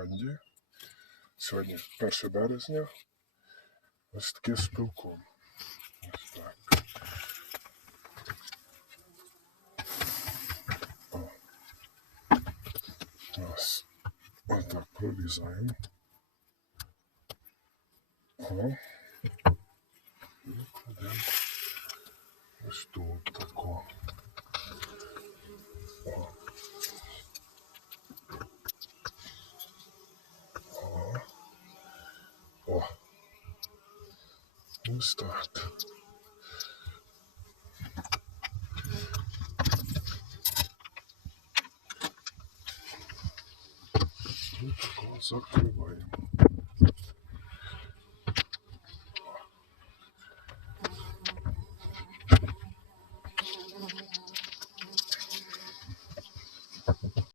веранді. Сьогодні 1 березня. Ось таке з пилком. Ось так. Ось так прорізаємо. І кладемо ось тут тако. Ось так. І тако закриваємо.